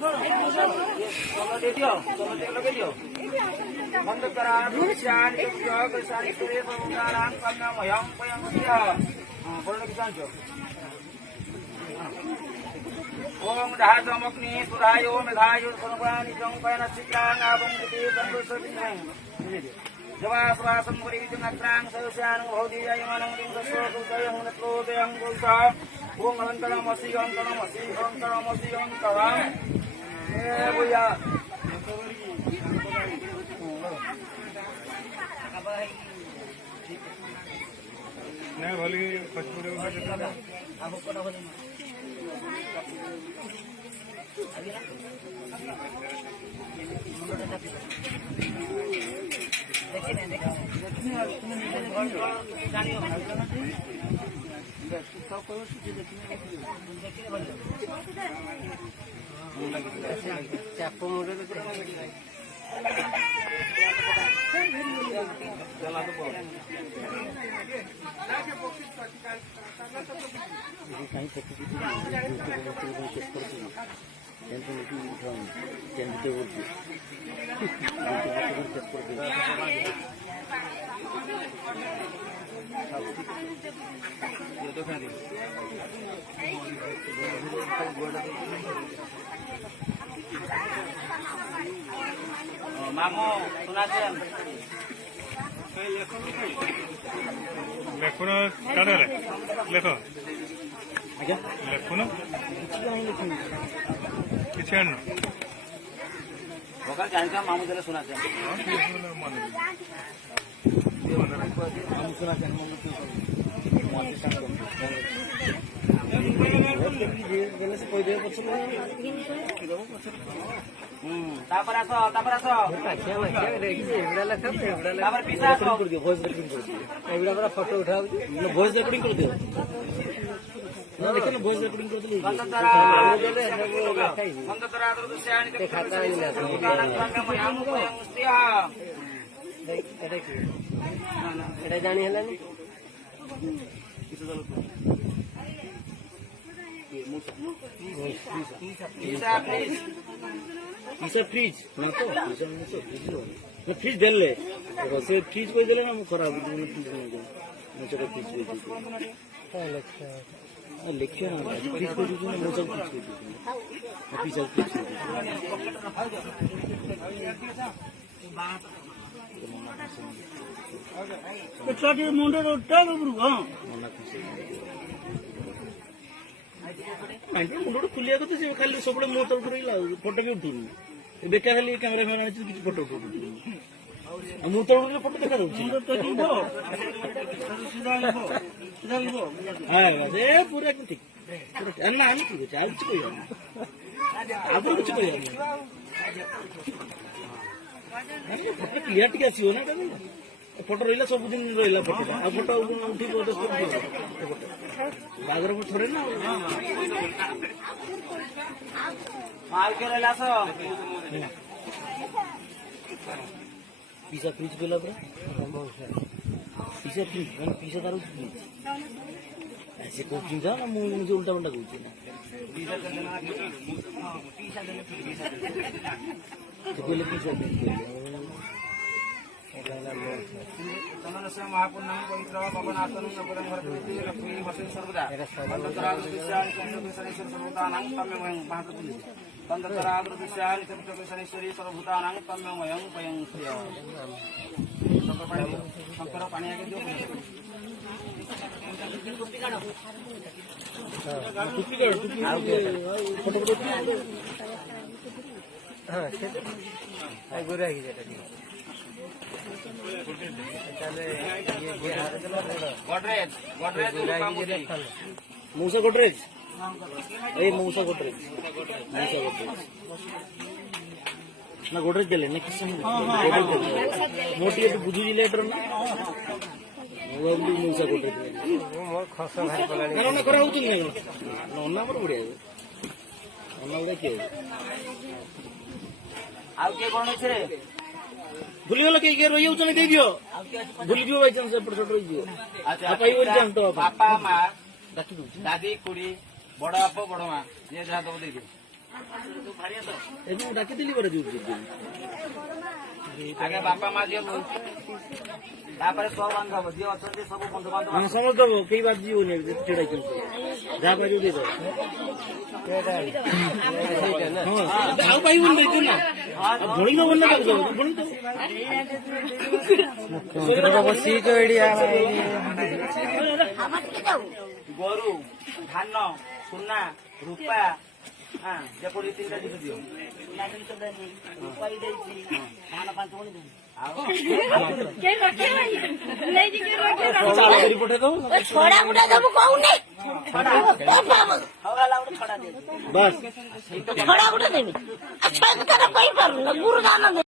दे दियो लगे दियो बंद करा शान योग शान सूर्य भगवान कन्या मयं पयं सिया बोलने की जान ओम धातमग्नि सुधायो मेधायो सर्वाणि जंपयन चित्रांग आबंगति संतोषिने जवासवासं परिविजनात्रां सस्यानं भौदियायमानं दिवसोदयं नत्रोदयं गुसा ओम अनन्तरमसि अनन्तरमसि अनन्तरमसि अनन्तरं ए बुया नहीं भली पचपुरे में अब कोना भली चाप मुंडे मामो सुनाचन लेखुन काढे लेख लेखुन किसी आण भोकाल जान का मामू जरा सुनाचन मामू सुनाचन तापर आसो तापर पिसा आसो वॉइस रिकॉर्डिंग कर दियो एबड़ा बड़ा फोटो उठाओ वॉइस रिकॉर्डिंग कर दियो ना देखो ना वॉइस रिकॉर्डिंग कर दियो बंदतरा दृश्यानि ते खाता नहीं एटा जानी हलानी पिसा फ्रिज ना तो पिसा ना फ्रिज देले से फ्रिज कोई देले ना मु खराब फ्रिज नहीं दे मुझे फ्रिज कोई दे लेक्चर ना फ्रिज कोई दे ना मुझे फ्रिज कोई दे पिसा फ्रिज अच्छा के मुंडे रोटा गुरु हां मुंडो खुलिया तो से खाली सबले मोटर उठरैला फोटो के उठुनी बेका खाली कैमरामैन आछि किछ फोटो उठुनी मोटर उठले फोटो देखा दउछि तो जीवो सीधा लिबो हां ए पूरा ठीक पूरा ना हम ठीक है आज कोई आप कुछ कोई नहीं फोटो क्लियरिटी आसीओ ना फोटो रहिला सब दिन रहिला फोटो आ फोटो उठी फोटो बागर को थोड़े ना माल के रहला सो पिसा फ्रिज पेला बरा पिसा फ्रिज मन पिसा दारू ऐसे कोचिंग जा ना मुझे उल्टा उल्टा कोची ना तो पहले पिसा समनस्य महापुण्यं पवित्र पवनातनं नपुरं भरति लक्ष्मी वसे सर्वदा बंदतरादृश्यानि चन्द्रकेशरेश्वर सर्वभूतानां तमेवं महापुण्यं बंदतरादृश्यानि चन्द्रकेशरेश्वरी सर्वभूतानां तमेवं पयं श्रिय शंकर पानी आगे दियो टुपी फोटो हां आई गोरा ही जेटा मूसा गोडरेज मूसा गोडरेज ना गोडरेज देले ना किसी मोटी बुझी लेटर ना मूसा गोडरेज ना करा होती नहीं नन्ना पर बढ़िया नन्ना उड़ा के आउ के कोन छे भूलिगल के रही होचने दे दियो भूल दियो बाय चांस एपट रही दियो अच्छा पाई ओर जान तो पापा मां डाकी दउ दादी कुड़ी बड़ बाप बड़ मां ये जहा तो दे दियो ଏବେ ମୁଁ ଡାକିଥିଲି ପରା ଯୋଉ ଆଗେ ବାପା ମା ଝିଅ ତାପରେ ସବୁ ବାନ୍ଧବ ଯିଏ ଅଛନ୍ତି ସବୁ ବନ୍ଧୁବାନ୍ଧବ ହଁ ସମସ୍ତ ଦେବ କେହି ବାଦ ଯିବନି ଛିଡ଼ା ଯାହା ପାରିବ ଦେଇଦେବ ଆଉ ପାଇବନି ଦେଇଛୁ ନା ଭଣି ଦବ ନା ତାକୁ ଦବ ଭଣି ଗୋରୁ ଧାନ ସୁନା ରୂପା ଯେପରି ତିନିଟା ଜିନିଷ ଦିଅ ବାସ୍ ଛଡା ଗୋଟେ ଦେବି। ଛଡା କହିପାରୁନି ଗୁରୁ ଦାନ